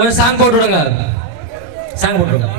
ஒரு சாங் போட்டு விடுங்க. சாங் போட்டு விடுங்க.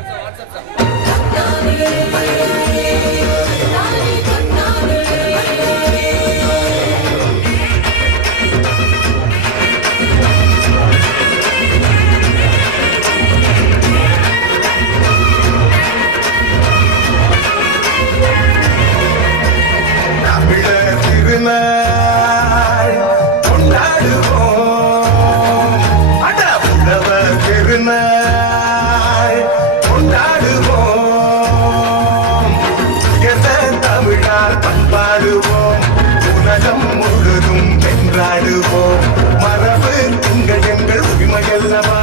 மரபு திங்கள் எங்கள் உரிமையல்லவா,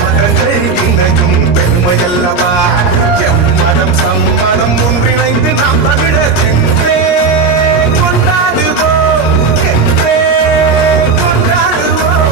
மதங்கள் இன்னையும் பெருமையல்லவா. எம்மதம் சம்மதம் ஒன்றிணைந்து நாம் தமிழர் என்றே கொண்டாடுவோம், என்றே கொண்டாடுவோம்.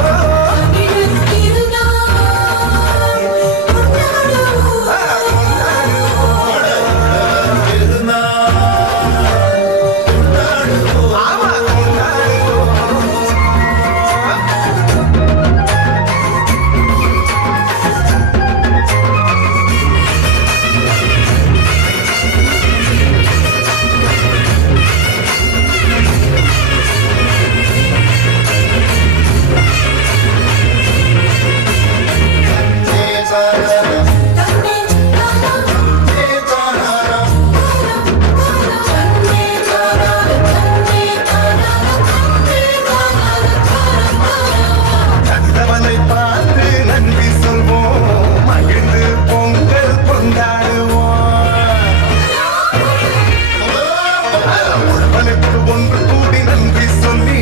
ஒன்று கூடி நன்றி சொல்லி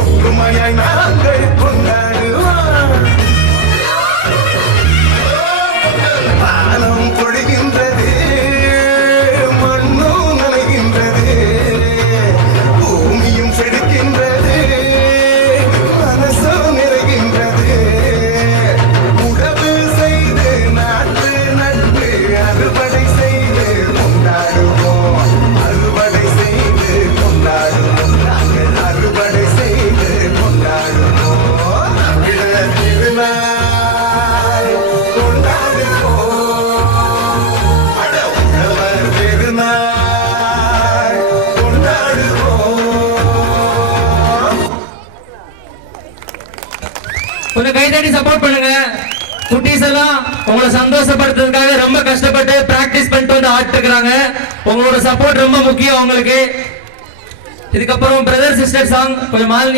ஒற்றுமையாய் நாங்கள் கொண்டாடுவோம். வானம் பொழிகின்றது, மண்ணும் நனைகின்றது, பூமியும் செடுக்கின்றது, மனசும் நிறைகின்றது. உறவு செய்து நாட்டு நட்பு அறுவடை செய்து கொண்டாடுவோம், அறுவடை செய்து கொண்டாடுவோம், நாங்கள் அறுவடை செய்து கொண்டாடுவோம். தமிழர் திருநாள் கொண்டாடுவோம், அட உழவர் திருநாள் கொண்டாடுவோம். கொஞ்சம் கைதட்டி சப்போர்ட் பண்ணுங்க. குட்டீஸ் எல்லாம் உங்களை சந்தோஷப்படுத்துறதுக்காக ரொம்ப கஷ்டப்பட்டு பிராக்டிஸ் பண்ணிட்டு வந்து ஆடிட்டு இருக்காங்க. உங்களோட சப்போர்ட் ரொம்ப முக்கியம் உங்களுக்கு. இதுக்கப்புறம் பிரதர் சிஸ்டர் சாங் கொஞ்சம் மாலினி